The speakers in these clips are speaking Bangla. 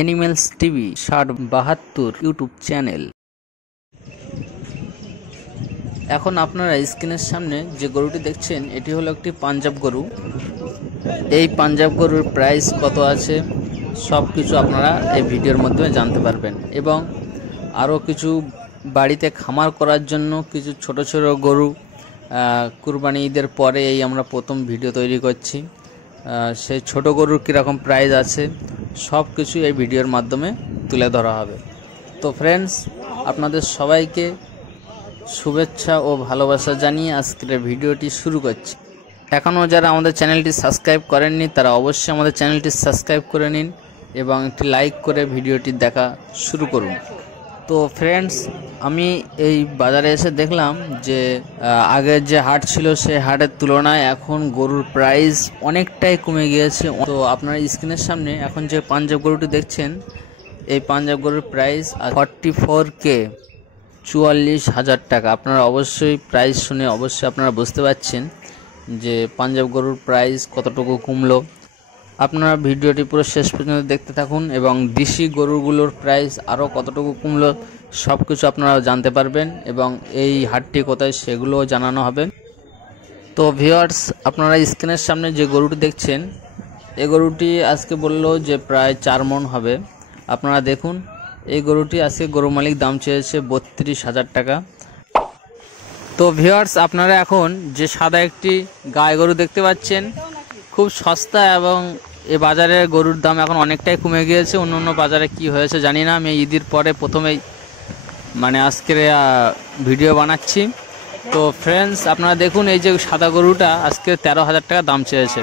Animals TV ৬০-৭২ YouTube channel. এখন আপনারা স্ক্রিনের সামনে যে গরুটি দেখছেন এটি হলো একটি পাঞ্জাব গরু। এই পাঞ্জাব গরুর প্রাইস কত আছে সব কিছু আপনারা এই ভিডিওর মাধ্যমে জানতে পারবেন, এবং আরও কিছু বাড়িতে খামার করার জন্য কিছু ছোট ছোট গরু কুরবানি ঈদের পরে এই আমরা প্রথম ভিডিও তৈরি করছি। সেই ছোট গরুর কীরকম প্রাইস আছে সব কিছু এই ভিডিওর মাধ্যমে তুলে ধরা হবে। তো ফ্রেন্ডস, আপনাদের সবাইকে শুভেচ্ছা ও ভালোবাসা জানিয়ে আজকের ভিডিওটি শুরু করছি। এখনও যারা আমাদের চ্যানেলটি সাবস্ক্রাইব করেননি তারা অবশ্যই আমাদের চ্যানেলটি সাবস্ক্রাইব করে নিন এবং একটি লাইক করে ভিডিওটি দেখা শুরু করুন। তো ফ্রেন্ডস, আমি এই বাজারে এসে দেখলাম যে আগের যে হাট ছিল সেই হাটের তুলনায় এখন গরুর প্রাইস অনেকটাই কমে গিয়েছে। তো আপনারা স্ক্রিনের সামনে এখন যে পাঞ্জাব গরুটি দেখছেন এই পাঞ্জাব গরুর প্রাইস 44K 44,000 টাকা। আপনারা অবশ্যই প্রাইস শুনে অবশ্যই আপনারা বুঝতে পারছেন যে পাঞ্জাব গরুর প্রাইস কতটুকু কমলো। আপনারা ভিডিওটি পুরো শেষ পর্যন্ত দেখতে থাকুন এবং দেশি গরুগুলোর প্রাইস আরও কতটুকু কমলো সব কিছু আপনারা জানতে পারবেন এবং এই হাটটি কোথায় সেগুলোও জানানো হবে। তো ভিউয়ার্স, আপনারা স্ক্রিনের সামনে যে গরুটি দেখছেন এই গরুটি আজকে বললো যে প্রায় 4 মণ হবে। আপনারা দেখুন, এই গরুটি আজকে গরু মালিক দাম চেয়েছে 32,000 টাকা। তো ভিউয়ার্স, আপনারা এখন যে সাদা একটি গাই গরু দেখতে পাচ্ছেন খুব সস্তা, এবং এ বাজারে গরুর দাম এখন অনেকটাই কমে গিয়েছে। অন্য বাজারে কি হয়েছে জানি না, আমি ঈদের পরে প্রথমেই আজকের ভিডিও বানাচ্ছি। তো ফ্রেন্ডস, আপনারা দেখুন এই যে সাদা গরুটা আজকে 13,000 টাকা দাম চেয়েছে।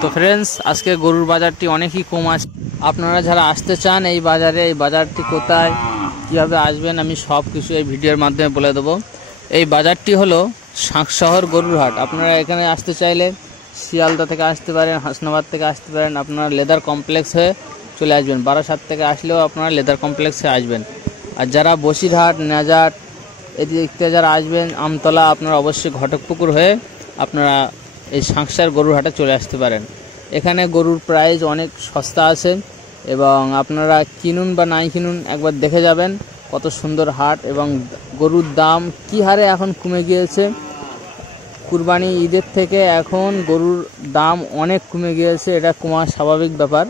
তো ফ্রেন্ডস, আজকে গরুর বাজারটি অনেকই কম আছে। আপনারা যারা আসতে চান এই বাজারে, এই বাজারটি কোথায় কীভাবে আসবেন আমি সব কিছু এই ভিডিওর মাধ্যমে বলে দেবো। এই বাজারটি হলো শাঁকশহর গরুর হাট। আপনারা এখানে আসতে চাইলে শিয়ালদা থেকে আসতে পারেন, হাসনাবাদ থেকে আসতে পারেন, আপনারা লেদার কমপ্লেক্স হয়ে চলে আসবেন। বারাসাত থেকে আসলেও আপনারা লেদার কমপ্লেক্সে আসবেন। আর যারা বসিরহাট, নেজাট এদিক থেকে যারা আসবেন আমতলা, আপনারা অবশ্যই ঘটকপুকুর হয়ে আপনারা এই শাঁকশার গরুর হাটে চলে আসতে পারেন। এখানে গরুর প্রাইস অনেক সস্তা আছে, এবং আপনারা কিনুন বা নাই কিনুন একবার দেখে যাবেন কত সুন্দর হাট, এবং গরুর দাম কী হারে এখন কমে গিয়েছে। কুরবানি ঈদের থেকে এখন গরুর দাম অনেক কমে গিয়েছে, এটা কমা স্বাভাবিক ব্যাপার।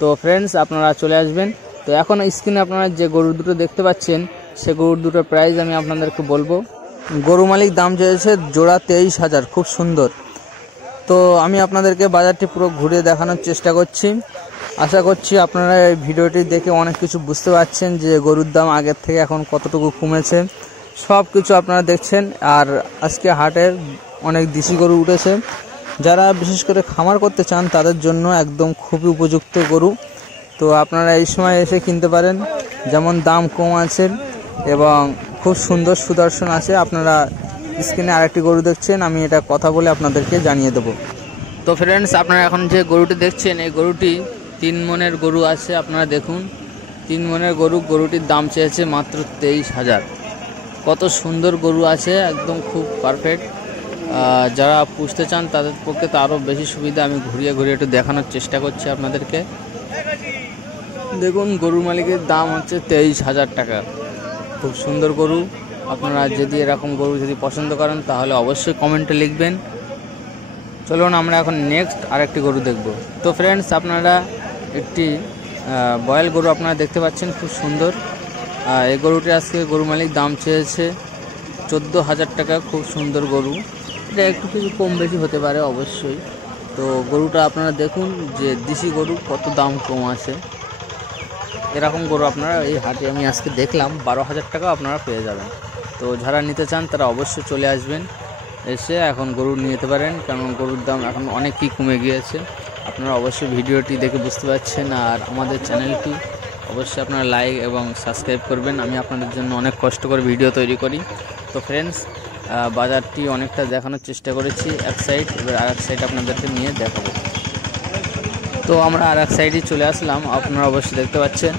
তো ফ্রেন্ডস, আপনারা চলে আসবেন। তো এখন স্ক্রিনে আপনারা যে গরু দুটো দেখতে পাচ্ছেন সে গরুর দুটোর প্রাইস আমি আপনাদেরকে বলবো। গরু মালিক দাম চেয়েছে জোড়া 23,000, খুব সুন্দর। তো আমি আপনাদেরকে বাজারটি পুরো ঘুরে দেখানোর চেষ্টা করছি। আশা করছি আপনারা এই ভিডিওটি দেখে অনেক কিছু বুঝতে পারছেন যে গরুর দাম আগের থেকে এখন কতটুকু কমেছে, সব কিছু আপনারা দেখছেন। আর আজকে হাটের অনেক দেশি গরু উঠেছে, যারা বিশেষ করে খামার করতে চান তাদের জন্য একদম খুবই উপযুক্ত গরু। তো আপনারা এই সময় এসে কিনতে পারেন, যেমন দাম কম আছে এবং খুব সুন্দর সুদর্শন আছে। আপনারা স্ক্রিনে আরেকটি গরু দেখছেন, আমি এটা কথা বলে আপনাদেরকে জানিয়ে দেবো। তো ফ্রেন্ডস, আপনারা এখন যে গরুটি দেখছেন এই গরুটি 3 মণের গরু আছে। আপনারা দেখুন 3 মণের গরুটির দাম চেয়েছে মাত্র 23,000। কত সুন্দর গরু আছে, একদম খুব পারফেক্ট। যারা পুষতে চান তাদের পক্ষে তো আরও বেশি সুবিধা। আমি ঘুরিয়ে ঘুরিয়ে একটু দেখানোর চেষ্টা করছি আপনাদেরকে। দেখুন, গরুর মালিকের দাম হচ্ছে 23,000 টাকা। খুব সুন্দর গরু। আপনারা যদি এরকম গরু যদি পছন্দ করেন তাহলে অবশ্যই কমেন্টে লিখবেন। চলুন আমরা এখন নেক্সট আরেকটি গরু দেখব। তো ফ্রেন্ডস, আপনারা একটি বয়েল গরু আপনারা দেখতে পাচ্ছেন, খুব সুন্দর। এই গরুটি আজকে গরু মালিক দাম চেয়েছে 14,000 টাকা। খুব সুন্দর গরু, এটা একটু কিছু কম বেশি হতে পারে অবশ্যই। তো গরুটা আপনারা দেখুন যে দেশি গরু কত দাম কম আছে। এরকম গরু আপনারা এই হাটে আমি আজকে দেখলাম 12,000 টাকা আপনারা পেয়ে যাবেন। তো যারা নিতে চান তারা অবশ্যই চলে আসবেন, এসে এখন গরু নিতে পারেন, কারণ গরুর দাম এখন অনেকই কমে গিয়েছে। আপনারা অবশ্যই ভিডিওটি দেখে বুঝতে পারছেন। আর আমাদের চ্যানেলটি অবশ্যই আপনারা লাইক এবং সাবস্ক্রাইব করবেন। আমি আপনাদের জন্য অনেক কষ্ট করে ভিডিও তৈরি করি। তো ফ্রেন্ডস, বাজারটি অনেকটা দেখানোর চেষ্টা করেছি এক সাইড, এবার আর এক সাইড আপনাদেরকে নিয়ে দেখাবো। তো আমরা আর এক সাইডে চলে আসলাম। আপনারা অবশ্যই দেখতে পাচ্ছেন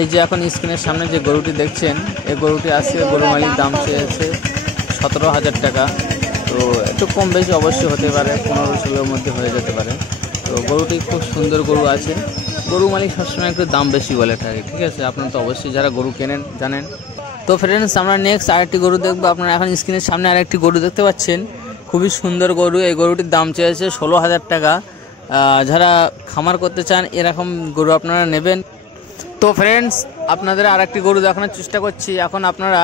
এই যে এখন স্ক্রিনের সামনে যে গরুটি দেখছেন এই গরুটি আজকে গরু মালিক দাম চেয়েছে 17,000 টাকা। তো একটু কম বেশি অবশ্যই হতে পারে, 15-16 মধ্যে হয়ে যেতে পারে। তো গরুটি খুব সুন্দর গরু আছে, গরু মালিক সবসময় একটু দাম বেশি বলে থাকে, ঠিক আছে? আপনারা তো অবশ্যই যারা গরু কেনেন জানেন। তো ফ্রেন্ডস, আমরা নেক্সট আরেকটি গরু দেখবো। আপনারা এখন স্ক্রিনের সামনে আরেকটি গরু দেখতে পাচ্ছেন, খুবই সুন্দর গরু। এই গরুটির দাম চেয়েছে 16,000 টাকা। যারা খামার করতে চান এরকম গরু আপনারা নেবেন। তো ফ্রেন্ডস, আপনাদের আরেকটি গরু দেখানোর চেষ্টা করছি। এখন আপনারা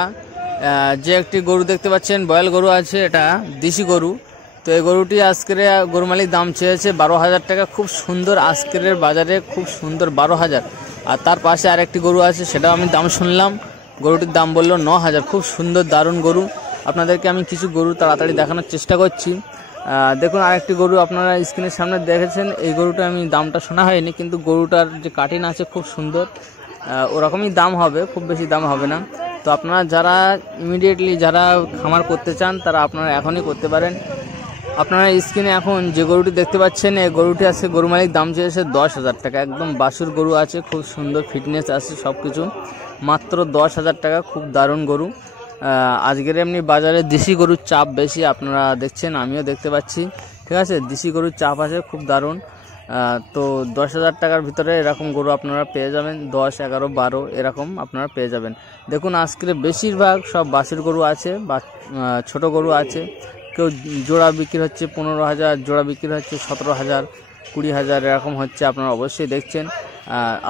যে একটি গরু দেখতে পাচ্ছেন, বয়াল গরু আছে, এটা দেশি গরু। তো এই গরুটি আজকের গরু মালিক দাম চেয়েছে 12,000 টাকা। খুব সুন্দর, আজকের বাজারে খুব সুন্দর 12,000। আর তার পাশে আরেকটি গরু আছে, সেটাও আমি দাম শুনলাম, গরুটির দাম বললো 9,000। খুব সুন্দর দারুণ গরু। আপনাদেরকে আমি কিছু গরু তাড়াতাড়ি দেখানোর চেষ্টা করছি। দেখুন, আরেকটি গরু আপনারা স্ক্রিনের সামনে দেখেছেন। এই গরুটা আমি দামটা শোনা হয়নি, কিন্তু গরুটার যে কাটিং আছে খুব সুন্দর। ওরকমই দাম হবে, খুব বেশি দাম হবে না। তো আপনারা যারা ইমিডিয়েটলি যারা খামার করতে চান তারা আপনারা এখনই করতে পারেন। আপনারা স্ক্রিনে এখন যে গরুটি দেখতে পাচ্ছেন, এই গরুটি আছে গরু মালিক দাম চেয়েছে 10,000 টাকা। একদম বাছুর গরু আছে, খুব সুন্দর ফিটনেস আছে সব কিছু, মাত্র 10,000 টাকা। খুব দারুণ গরু। আজকের এমনি বাজারে দেশি গরুর চাপ বেশি, আপনারা দেখছেন, আমিও দেখতে পাচ্ছি, ঠিক আছে? দেশি গরুর চাপ আছে খুব দারুণ। তো 10,000 টাকার ভিতরে এরকম গরু আপনারা পেয়ে যাবেন, 10, 11, 12 এরকম আপনারা পেয়ে যাবেন। দেখুন, আজকের বেশিরভাগ সব বাছুর গরু আছে বা ছোট গরু আছে। কেউ জোড়া বিক্রি হচ্ছে 15,000, জোড়া বিক্রি হচ্ছে 17,000, 20,000 এরকম হচ্ছে। আপনারা অবশ্যই দেখছেন।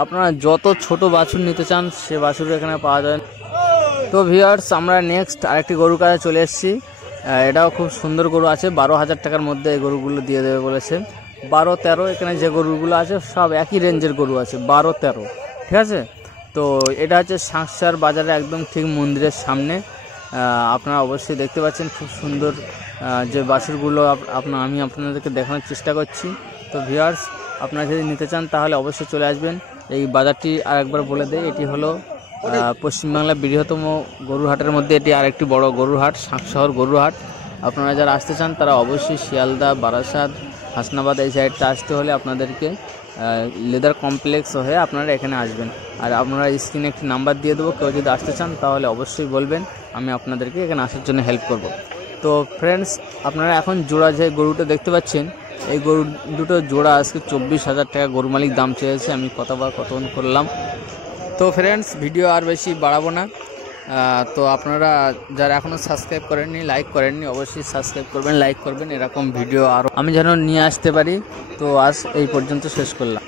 আপনারা যত ছোট বাছুর নিতে চান সে বাছুর এখানে পাওয়া যায়। তো ভিউয়ার্স, আমরা নেক্সট আরেকটি গরুর কাছে চলে এসেছি। এটাও খুব সুন্দর গরু আছে, 12,000 টাকার মধ্যে এই গরুগুলো দিয়ে দেবে বলেছে। 12, 13 এখানে যে গরুগুলো আছে সব একই রেঞ্জের গরু আছে, 12, 13, ঠিক আছে? তো এটা হচ্ছে সাঁকসার বাজারে একদম ঠিক মন্দিরের সামনে। আপনারা অবশ্যই দেখতে পাচ্ছেন খুব সুন্দর যে বাছুরগুলো আমি আপনাদেরকে দেখানোর চেষ্টা করছি। তো ভিউয়ার্স, আপনারা যদি নিতে চান তাহলে অবশ্যই চলে আসবেন। এই বাজারটি আরেকবার বলে দেয়, এটি হলো পশ্চিমবাংলার বৃহত্তম গরুর হাটের মধ্যে এটি আরেকটি বড় গরুর হাট, সাঁকশহর গরুর হাট। আপনারা যারা আসতে চান তারা অবশ্যই শিয়ালদা, বারাসাত, হাসনাবাদ এই সাইডটা আসতে হলে আপনাদেরকে লেদার কমপ্লেক্স হয়ে আপনারা এখানে আসবেন। আর আপনারা স্ক্রিনে একটি নাম্বার দিয়ে দেবো, কেউ যদি আসতে চান তাহলে অবশ্যই বলবেন, আমি আপনাদেরকে এখানে আসার জন্য হেল্প করব। তো ফ্রেন্ডস, আপনারা এখন জোড়া যে গরুটা দেখতে পাচ্ছেন, এই গরু দুটো জোড়া আজকে 24,000 টাকা গরু মালিক দাম চেয়েছে। আমি কতক্ষণ করলাম। তো ফ্রেন্ডস, ভিডিও আর বেশি বাড়াবো না। তো আপনারা যারা এখনও সাবস্ক্রাইব করেননি, লাইক করেননি, অবশ্যই সাবস্ক্রাইব করবেন, লাইক করবেন, এরকম ভিডিও আরও আমি যেন নিয়ে আসতে পারি। তো আজ এই পর্যন্ত শেষ করলাম।